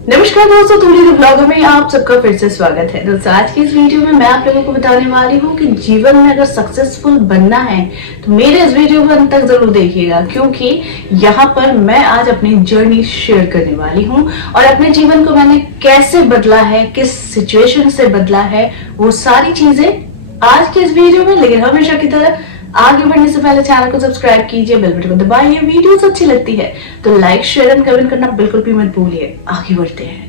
नमस्कार दोस्तों, तुमने ब्लॉग में आप सबका फिर से स्वागत है। दोस्तों आज की इस वीडियो में मैं आप लोगों को बताने वाली हूँ कि जीवन में अगर सक्सेसफुल बनना है तो मेरे इस वीडियो को अंत तक जरूर देखिएगा, क्योंकि यहाँ पर मैं आज अपनी जर्नी शेयर करने वाली हूँ और अपने जीवन को मैंने कैसे बदला है, किस सिचुएशन से बदला है, वो सारी चीजें आज की इस वीडियो में। लेकिन हमेशा की तरह आगे बढ़ने से पहले चैनल को सब्सक्राइब कीजिए, बेल बटन को दबाइए। वीडियोस अच्छी लगती है तो लाइक, शेयर एंड कमेंट करना बिल्कुल भी मत भूलिए। आगे बढ़ते हैं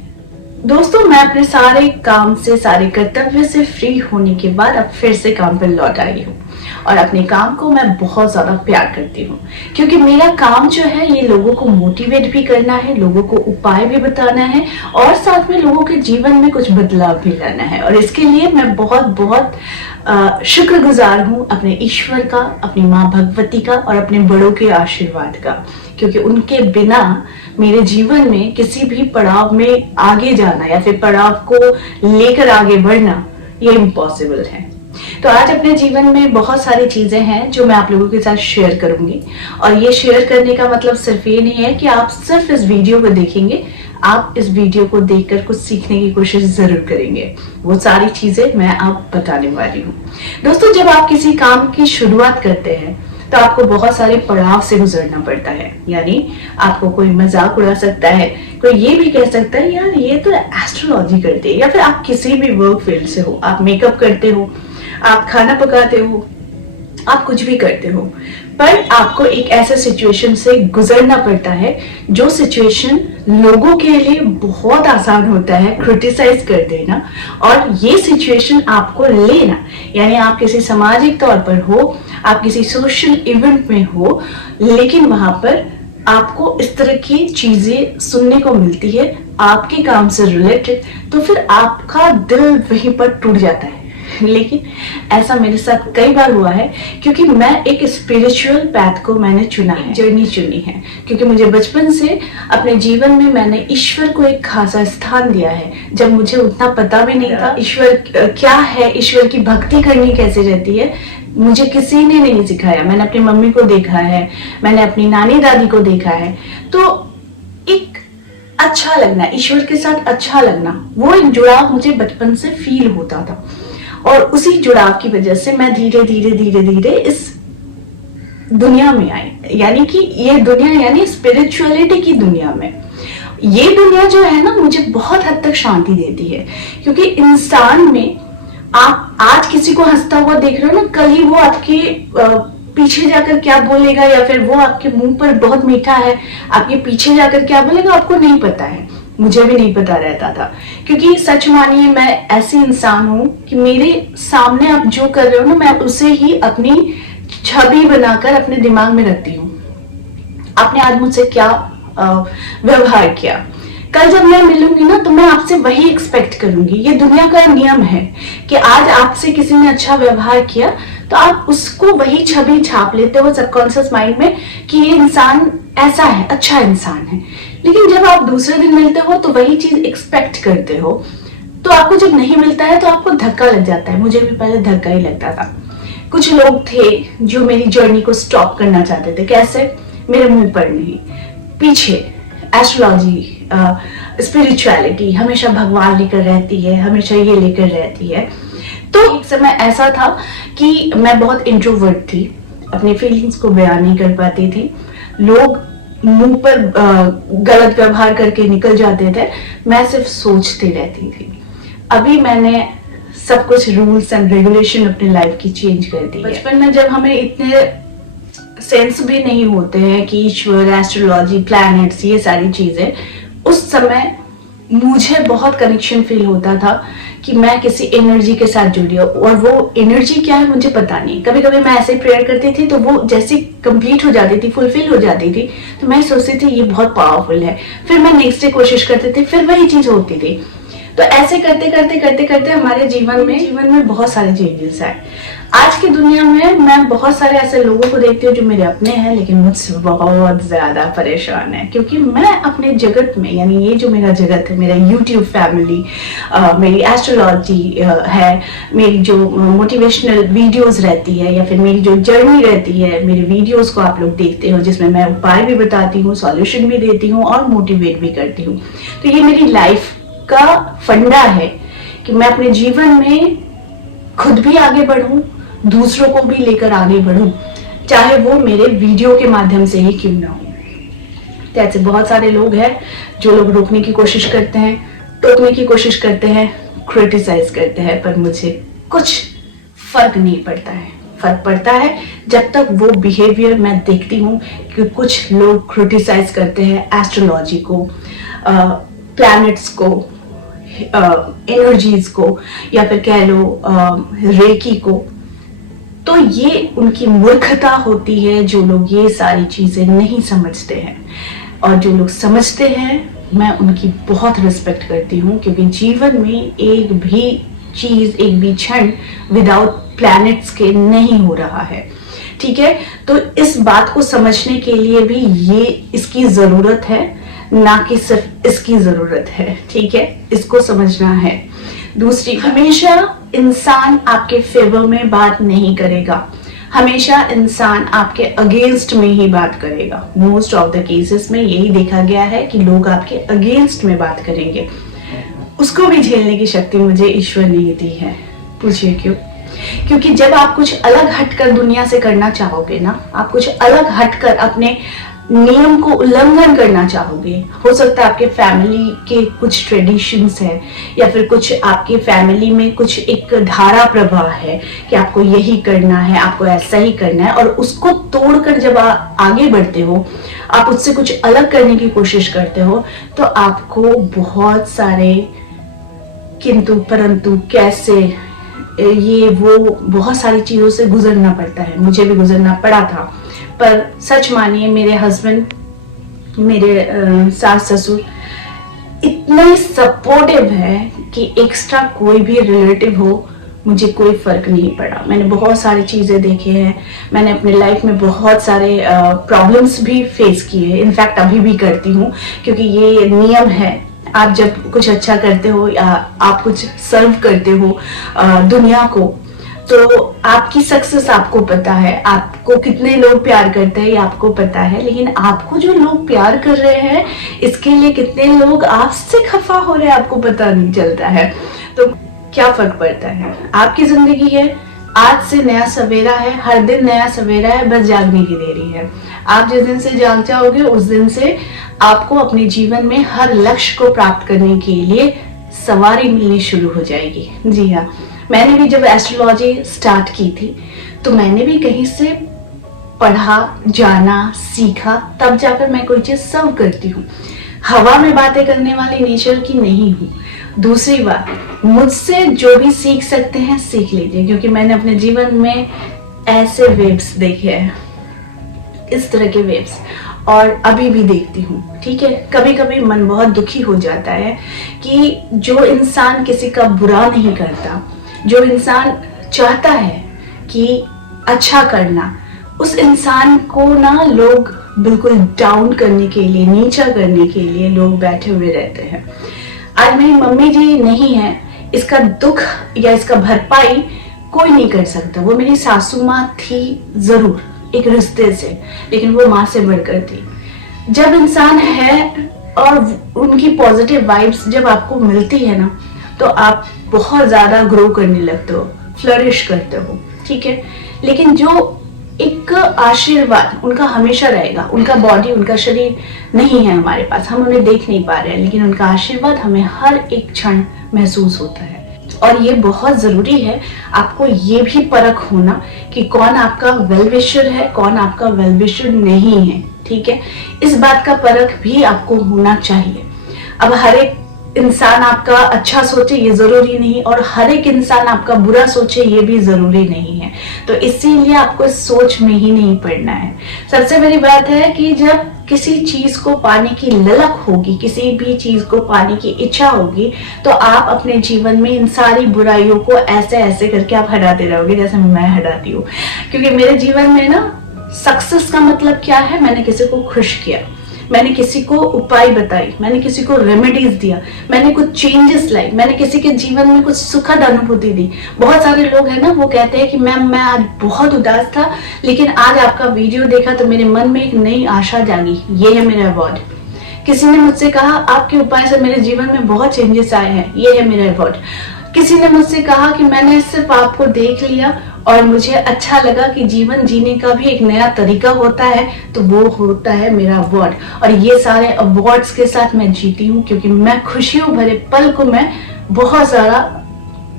दोस्तों। मैं अपने सारे काम से, सारे कर्तव्य से फ्री होने के बाद अब फिर से काम पर लौट आई हूँ और अपने काम को मैं बहुत ज्यादा प्यार करती हूँ, क्योंकि मेरा काम जो है ये लोगों को मोटिवेट भी करना है, लोगों को उपाय भी बताना है और साथ में लोगों के जीवन में कुछ बदलाव भी लाना है। और इसके लिए मैं बहुत बहुत शुक्रगुजार हूँ अपने ईश्वर का, अपनी माँ भगवती का और अपने बड़ों के आशीर्वाद का, क्योंकि उनके बिना मेरे जीवन में किसी भी पड़ाव में आगे जाना या फिर पड़ाव को लेकर आगे बढ़ना ये इम्पॉसिबल है। तो आज अपने जीवन में बहुत सारी चीजें हैं जो मैं आप लोगों के साथ शेयर करूंगी, और ये शेयर करने का मतलब सिर्फ ये नहीं है कि आप सिर्फ इस वीडियो को देखेंगे, आप इस वीडियो को देखकर कुछ सीखने की कोशिश जरूर करेंगे। वो सारी चीजें मैं आप बताने वाली हूँ। दोस्तों, जब आप किसी काम की शुरुआत करते हैं तो आपको बहुत सारे पड़ाव से गुजरना पड़ता है। यानी आपको कोई मजाक उड़ा सकता है, कोई ये भी कह सकता है यार ये तो एस्ट्रोलॉजी करते हैं, या फिर आप किसी भी वर्क फील्ड से हो, आप मेकअप करते हो, आप खाना पकाते हो, आप कुछ भी करते हो, पर आपको एक ऐसे सिचुएशन से गुजरना पड़ता है जो सिचुएशन लोगों के लिए बहुत आसान होता है क्रिटिसाइज कर देना, और ये सिचुएशन आपको लेना। यानी आप किसी सामाजिक तौर पर हो, आप किसी सोशल इवेंट में हो, लेकिन वहां पर आपको इस तरह की चीजें सुनने को मिलती है आपके काम से रिलेटेड, तो फिर आपका दिल वहीं पर टूट जाता है। लेकिन ऐसा मेरे साथ कई बार हुआ है, क्योंकि मैं एक स्पिरिचुअल पैथ को मैंने चुना है, जर्नी चुनी है, क्योंकि मुझे बचपन से अपने जीवन में मैंने ईश्वर को एक खासा स्थान दिया है। जब मुझे उतना पता भी नहीं था ईश्वर क्या है, ईश्वर की भक्ति करनी कैसे रहती है, मुझे किसी ने नहीं सिखाया। मैंने अपनी मम्मी को देखा है, मैंने अपनी नानी दादी को देखा है, तो एक अच्छा लगना, ईश्वर के साथ अच्छा लगना, वो एक जुड़ाव मुझे बचपन से फील होता था। और उसी जुड़ाव की वजह से मैं धीरे धीरे धीरे धीरे इस दुनिया में आई, यानी कि ये दुनिया यानी स्पिरिचुअलिटी की दुनिया में। ये दुनिया जो है ना, मुझे बहुत हद तक शांति देती है, क्योंकि इंसान में आप आज किसी को हंसता हुआ देख रहे हो ना, कल ही वो आपके पीछे जाकर क्या बोलेगा, या फिर वो आपके मुंह पर बहुत मीठा है, आपके पीछे जाकर क्या बोलेगा आपको नहीं पता है। मुझे भी नहीं पता रहता था, क्योंकि सच मानिए मैं ऐसी इंसान हूं कि मेरे सामने आप जो कर रहे हो ना, मैं उसे ही अपनी छवि बनाकर अपने दिमाग में रखती हूँ। आपने आज मुझसे क्या व्यवहार किया, कल जब मैं मिलूंगी ना तो मैं आपसे वही एक्सपेक्ट करूंगी। ये दुनिया का नियम है कि आज आपसे किसी ने अच्छा व्यवहार किया तो आप उसको वही छवि छाप लेते हो सबकॉन्शियस माइंड में कि ये इंसान ऐसा है, अच्छा इंसान है। लेकिन जब आप दूसरे दिन मिलते हो तो वही चीज एक्सपेक्ट करते हो, तो आपको जब नहीं मिलता है तो आपको धक्का लग जाता है। मुझे भी पहले धक्का ही लगता था। कुछ लोग थे जो मेरी जर्नी को स्टॉप करना चाहते थे। कैसे? मेरे मुंह पर नहीं, पीछे। एस्ट्रोलॉजी, स्पिरिचुअलिटी हमेशा भगवान लेकर रहती है, हमेशा ये लेकर रहती है। तो एक समय ऐसा था कि मैं बहुत इंट्रोवर्ट थी, अपनी फीलिंग्स को बयान नहीं कर पाती थी। लोग मुंह पर गलत व्यवहार करके निकल जाते थे, मैं सिर्फ सोचती रहती थी। अभी मैंने सब कुछ रूल्स एंड रेगुलेशन अपनी लाइफ की चेंज कर दी है। बचपन में जब हमें इतने सेंस भी नहीं होते हैं कि ईश्वर, एस्ट्रोलॉजी, प्लैनेट्स, ये सारी चीजें, उस समय मुझे बहुत कनेक्शन फील होता था कि मैं किसी एनर्जी के साथ जुड़ी हूँ, और वो एनर्जी क्या है मुझे पता नहीं। कभी कभी मैं ऐसे प्रेयर करती थी तो वो जैसे कंप्लीट हो जाती थी, फुलफिल हो जाती थी, तो मैं सोचती थी ये बहुत पावरफुल है। फिर मैं नेक्स्ट डे कोशिश करती थी, फिर वही चीज होती थी। तो ऐसे करते करते करते करते हमारे जीवन में बहुत सारे चेंजेस आए। आज की दुनिया में मैं बहुत सारे ऐसे लोगों को देखती हूँ जो मेरे अपने हैं, लेकिन मुझसे बहुत ज्यादा परेशान है, क्योंकि मैं अपने जगत में, यानी ये जो मेरा जगत है, मेरा यूट्यूब फैमिली, मेरी एस्ट्रोलॉजी है, मेरी जो मोटिवेशनल वीडियोस रहती है, या फिर मेरी जो जर्नी रहती है, मेरे वीडियोस को आप लोग देखते हो जिसमें मैं उपाय भी बताती हूँ, सॉल्यूशन भी देती हूँ और मोटिवेट भी करती हूँ। तो ये मेरी लाइफ का फंडा है कि मैं अपने जीवन में खुद भी आगे बढ़ूं, दूसरों को भी लेकर आगे बढ़ूं, चाहे वो मेरे वीडियो के माध्यम से ही क्यों ना हो। तो ऐसे बहुत सारे लोग हैं जो लोग रोकने की कोशिश करते हैं, टोकने की कोशिश करते हैं, क्रिटिसाइज करते हैं, पर मुझे कुछ फर्क नहीं पड़ता है। फर्क पड़ता है जब तक वो बिहेवियर मैं देखती हूँ कि कुछ लोग क्रिटिसाइज करते हैं एस्ट्रोलॉजी को, प्लैनेट्स को, एनर्जीज को, या फिर कह लो रेकी को। तो ये उनकी मूर्खता होती है जो लोग ये सारी चीजें नहीं समझते हैं। और जो लोग समझते हैं मैं उनकी बहुत रिस्पेक्ट करती हूँ, क्योंकि जीवन में एक भी चीज, एक भी क्षण विदाउट प्लैनेट्स के नहीं हो रहा है। ठीक है, तो इस बात को समझने के लिए भी ये इसकी जरूरत है, ना कि सिर्फ इसकी जरूरत है। ठीक है, इसको समझना है। दूसरी, हमेशा इंसान आपके फेवर में बात नहीं करेगा, हमेशा इंसान आपके अगेंस्ट में ही बात करेगा। मोस्ट ऑफ द केसेस में यही देखा गया है कि लोग आपके अगेंस्ट में बात करेंगे। उसको भी झेलने की शक्ति मुझे ईश्वर ने दी है। पूछिए क्यों? क्योंकि जब आप कुछ अलग हटकर दुनिया से करना चाहोगे ना, आप कुछ अलग हटकर अपने नियम को उल्लंघन करना चाहोगे, हो सकता है आपके फैमिली के कुछ ट्रेडिशंस है, या फिर कुछ आपके फैमिली में कुछ एक धारा प्रवाह है कि आपको यही करना है, आपको ऐसा ही करना है, और उसको तोड़कर जब आप आगे बढ़ते हो, आप उससे कुछ अलग करने की कोशिश करते हो, तो आपको बहुत सारे किंतु परंतु कैसे, ये वो बहुत सारी चीजों से गुजरना पड़ता है। मुझे भी गुजरना पड़ा था, पर सच मानिए मेरे हस्बैंड, मेरे सास ससुर इतने सपोर्टिव है कि एक्स्ट्रा कोई भी रिलेटिव हो, मुझे कोई फर्क नहीं पड़ा। मैंने बहुत सारी चीजें देखी हैं, मैंने अपने लाइफ में बहुत सारे प्रॉब्लम्स भी फेस किए हैं, इनफैक्ट अभी भी करती हूँ, क्योंकि ये नियम है। आप जब कुछ अच्छा करते हो या आप कुछ सर्व करते हो दुनिया को, तो आपकी सक्सेस आपको पता है, आपको कितने लोग प्यार करते हैं ये आपको पता है, लेकिन आपको जो लोग प्यार कर रहे हैं इसके लिए कितने लोग आपसे खफा हो रहे हैं आपको पता नहीं चलता है। तो क्या फर्क पड़ता है? आपकी जिंदगी है, आज से नया सवेरा है, हर दिन नया सवेरा है, बस जागने की देरी है। आप जिस दिन से जाग जाओगे उस दिन से आपको अपने जीवन में हर लक्ष्य को प्राप्त करने के लिए सवारी मिलनी शुरू हो जाएगी। जी हाँ, मैंने भी जब एस्ट्रोलॉजी स्टार्ट की थी तो मैंने भी कहीं से पढ़ा, जाना, सीखा, तब जाकर मैं कोई चीज सर्व करती हूँ। हवा में बातें करने वाली नेचर की नहीं हूँ। दूसरी बात, मुझसे जो भी सीख सकते हैं सीख लीजिए, क्योंकि मैंने अपने जीवन में ऐसे वेव्स देखे हैं, इस तरह के वेव्स, और अभी भी देखती हूँ। ठीक है, कभी कभी मन बहुत दुखी हो जाता है कि जो इंसान किसी का बुरा नहीं करता, जो इंसान चाहता है कि अच्छा करना, उस इंसान को ना लोग बिल्कुल डाउन करने के लिए, नीचा करने के लिए लोग बैठे हुए रहते हैं। आज मेरी मम्मी जी नहीं है, इसका दुख या इसका भरपाई कोई नहीं कर सकता। वो मेरी सासू माँ थी जरूर एक रिश्ते से, लेकिन वो माँ से बढ़कर थी। जब इंसान है और उनकी पॉजिटिव वाइब्स जब आपको मिलती है ना, तो आप बहुत ज्यादा ग्रो करने लगते हो, फ्लरिश करते हो। ठीक है, लेकिन जो एक आशीर्वाद उनका हमेशा रहेगा, उनका बॉडी, उनका शरीर नहीं है हमारे पास, हम उन्हें देख नहीं पा रहे हैं, लेकिन उनका आशीर्वाद हमें हर एक क्षण महसूस होता है। और ये बहुत जरूरी है आपको ये भी परख होना कि कौन आपका वेल विशर है, कौन आपका वेल विशर नहीं है। ठीक है, इस बात का परख भी आपको होना चाहिए। अब हर एक इंसान आपका अच्छा सोचे ये जरूरी नहीं, और हर एक इंसान आपका बुरा सोचे ये भी जरूरी नहीं है। तो इसीलिए आपको इस सोच में ही नहीं पड़ना है। सबसे बड़ी बात है कि जब किसी चीज को पाने की ललक होगी, किसी भी चीज को पाने की इच्छा होगी, तो आप अपने जीवन में इन सारी बुराइयों को ऐसे ऐसे करके आप हटाते रहोगे जैसे मैं हटाती हूँ। क्योंकि मेरे जीवन में ना सक्सेस का मतलब क्या है, मैंने किसी को खुश किया, मैंने किसी को उपाय बताई, मैंने किसी को रेमेडीज दिया, मैंने कुछ चेंजेस लाई, मैंने किसी के जीवन में कुछ सुखद अनुभूति दी। बहुत सारे लोग हैं ना, वो कहते हैं कि मैम मैं आज बहुत उदास था, लेकिन आज आपका वीडियो देखा तो मेरे मन में एक नई आशा जागी। ये है मेरा अवार्ड। किसी ने मुझसे कहा आपके उपाय से मेरे जीवन में बहुत चेंजेस आए हैं, ये है मेरा अवार्ड। किसी ने मुझसे कहा कि मैंने सिर्फ आपको देख लिया और मुझे अच्छा लगा कि जीवन जीने का भी एक नया तरीका होता है, तो वो होता है मेरा अवार्ड। और ये सारे अवार्ड्स के साथ मैं जीती हूँ, क्योंकि मैं खुशियों भरे पल को मैं बहुत ज्यादा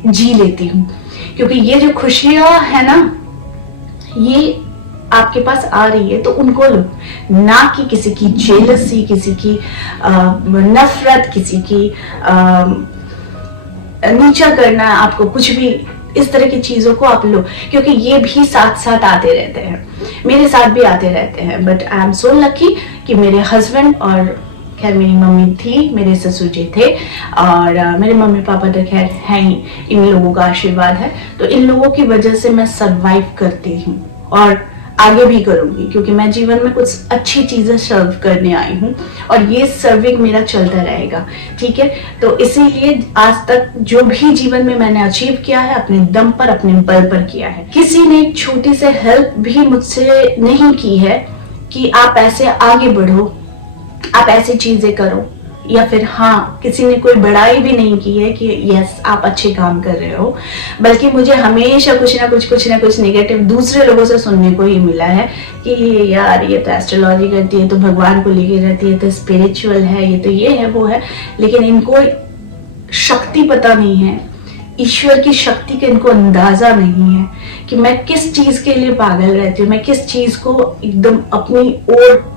जी लेती हूँ। क्योंकि ये जो खुशियां है ना, ये आपके पास आ रही है तो उनको लो, ना कि किसी की जेलसी, किसी की नफरत, किसी की नीचा करना, आपको कुछ भी इस तरह की चीजों को आप लो, क्योंकि ये भी साथ साथ आते रहते हैं, मेरे साथ भी आते रहते हैं। But I am so lucky कि मेरे हस्बैंड और खैर मेरी मम्मी थी, मेरे ससुर जी थे और मेरे मम्मी पापा तो खैर हैं ही, इन लोगों का आशीर्वाद है। तो इन लोगों की वजह से मैं सरवाइव करती हूँ और आगे भी करूंगी, क्योंकि मैं जीवन में कुछ अच्छी चीजें सर्व करने आई हूँ और ये सर्विंग मेरा चलता रहेगा। ठीक है, तो इसीलिए आज तक जो भी जीवन में मैंने अचीव किया है, अपने दम पर, अपने बल पर किया है। किसी ने एक छोटी से हेल्प भी मुझसे नहीं की है कि आप ऐसे आगे बढ़ो, आप ऐसी चीजें करो, या फिर हाँ किसी ने कोई बड़ाई भी नहीं की है कि यस आप अच्छे काम कर रहे हो, बल्कि मुझे हमेशा कुछ ना कुछ नेगेटिव दूसरे लोगों से सुनने को ही मिला है कि यार ये तो एस्ट्रोलॉजी करती है, तो भगवान को लेके रहती है, तो स्पिरिचुअल है, ये तो ये है वो है, लेकिन इनको शक्ति पता नहीं है, ईश्वर की शक्ति का इनको अंदाजा नहीं है कि मैं किस चीज के लिए पागल रहती हूँ, मैं किस चीज को एकदम अपनी ओर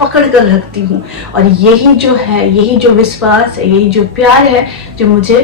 पकड़ कर रखती हूँ। और यही जो है, यही जो विश्वास है, यही जो प्यार है, जो मुझे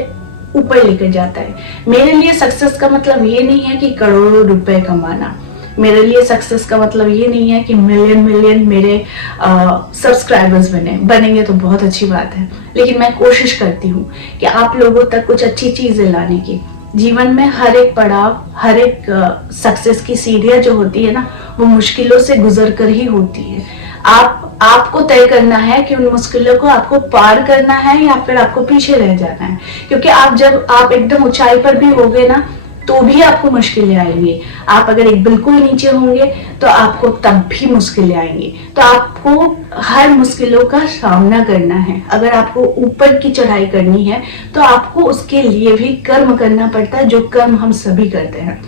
ऊपर लेकर जाता है। मेरे लिए सक्सेस का मतलब ये नहीं है कि करोड़ों रुपए कमाना, मेरे लिए सक्सेस का मतलब ये नहीं है कि मिलियन मेरे सब्सक्राइबर्स बनेंगे तो बहुत अच्छी बात है, लेकिन मैं कोशिश करती हूँ कि आप लोगों तक कुछ अच्छी चीजें लाने की। जीवन में हर एक पड़ाव, हर एक सक्सेस की सीढ़ियां जो होती है ना, वो मुश्किलों से गुजर कर ही होती है। आपको तय करना है कि उन मुश्किलों को आपको पार करना है या फिर आपको पीछे रह जाना है। क्योंकि जब आप एकदम ऊंचाई पर भी होगे ना, तो भी आपको मुश्किलें आएंगी। आप अगर एक बिल्कुल नीचे होंगे तो आपको तब भी मुश्किलें आएंगी। तो आपको हर मुश्किलों का सामना करना है। अगर आपको ऊपर की चढ़ाई करनी है तो आपको उसके लिए भी कर्म करना पड़ता है, जो कर्म हम सभी करते हैं।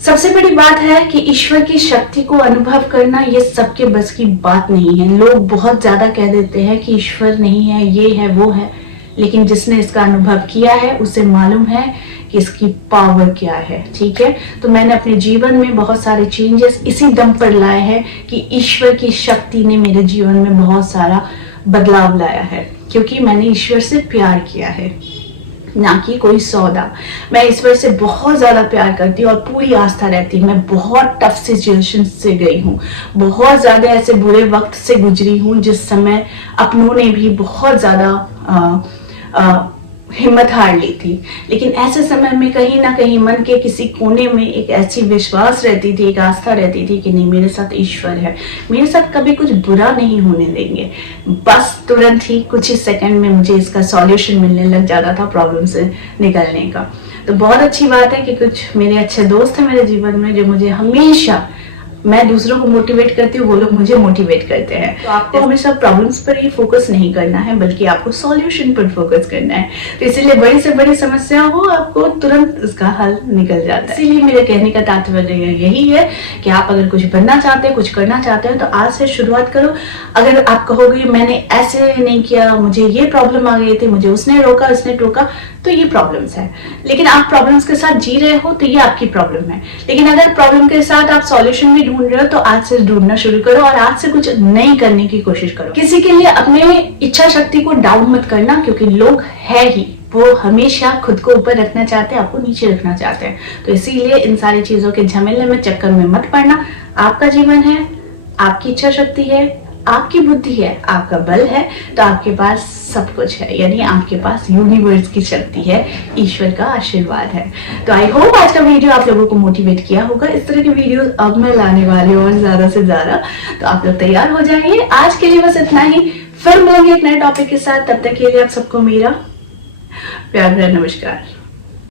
सबसे बड़ी बात है कि ईश्वर की शक्ति को अनुभव करना ये सबके बस की बात नहीं है। लोग बहुत ज्यादा कह देते हैं कि ईश्वर नहीं है, ये है वो है, लेकिन जिसने इसका अनुभव किया है उसे मालूम है कि इसकी पावर क्या है। ठीक है, तो मैंने अपने जीवन में बहुत सारे चेंजेस इसी दम पर लाए हैं कि ईश्वर की शक्ति ने मेरे जीवन में बहुत सारा बदलाव लाया है, क्योंकि मैंने ईश्वर से प्यार किया है, ना कि कोई सौदा। मैं ईश्वर से बहुत ज्यादा प्यार करती हूँ और पूरी आस्था रहती है। मैं बहुत टफ सिचुएशन से गई हूँ, बहुत ज्यादा ऐसे बुरे वक्त से गुजरी हूँ जिस समय अपनों ने भी बहुत ज्यादा हिम्मत हार ली थी। लेकिन ऐसे समय में कहीं ना कहीं मन के किसी कोने में एक ऐसी विश्वास रहती थी, एक आस्था रहती थी कि नहीं, मेरे साथ ईश्वर है, मेरे साथ कभी कुछ बुरा नहीं होने देंगे। बस तुरंत ही कुछ ही सेकंड में मुझे इसका सॉल्यूशन मिलने लग जाता था प्रॉब्लम से निकलने का। तो बहुत अच्छी बात है कि कुछ मेरे अच्छे दोस्त हैं मेरे जीवन में, जो मुझे हमेशा, मैं दूसरों को मोटिवेट करती हूँ, वो लोग मुझे मोटिवेट करते हैं। तो आपको हमेशा प्रॉब्लम्स पर ही फोकस नहीं करना है, बल्कि आपको सॉल्यूशन पर फोकस करना है। तो इसीलिए बड़ी से बड़ी समस्या हो, आपको तुरंत उसका हल निकल जाता है। इसीलिए मेरे कहने का तात्पर्य यही है कि आप अगर कुछ बनना चाहते हैं, कुछ करना चाहते हैं, तो आज से शुरुआत करो। अगर आप कहोगे मैंने ऐसे नहीं किया, मुझे ये प्रॉब्लम आ गई थी, मुझे उसने रोका, उसने टोका, तो ये प्रॉब्लम्स है। लेकिन आप प्रॉब्लम्स के साथ जी रहे हो तो ये आपकी प्रॉब्लम है। लेकिन अगर प्रॉब्लम के साथ आप सॉल्यूशन भी ढूंढ रहे हो तो आज से ढूंढना शुरू करो और आज से कुछ नई करने की कोशिश करो। किसी के लिए अपने इच्छा शक्ति को डाउन मत करना, क्योंकि लोग है ही, वो हमेशा खुद को ऊपर रखना चाहते हैं, आपको नीचे रखना चाहते हैं। तो इसीलिए इन सारी चीजों के झमेले में, चक्कर में मत पड़ना। आपका जीवन है, आपकी इच्छा शक्ति है, आपकी बुद्धि है, आपका बल है, तो आपके पास सब कुछ है। यानी आपके पास यूनिवर्स की शक्ति है, ईश्वर का आशीर्वाद है। तो आई होप आज का वीडियो आप लोगों को मोटिवेट किया होगा। इस तरह के वीडियो अब मैं लाने वाली हूँ और ज्यादा से ज्यादा, तो आप लोग तैयार हो जाइए। आज के लिए बस इतना ही, फिर मिलेंगे एक नए टॉपिक के साथ। तब तक के लिए आप सबको मेरा प्यार भरा नमस्कार।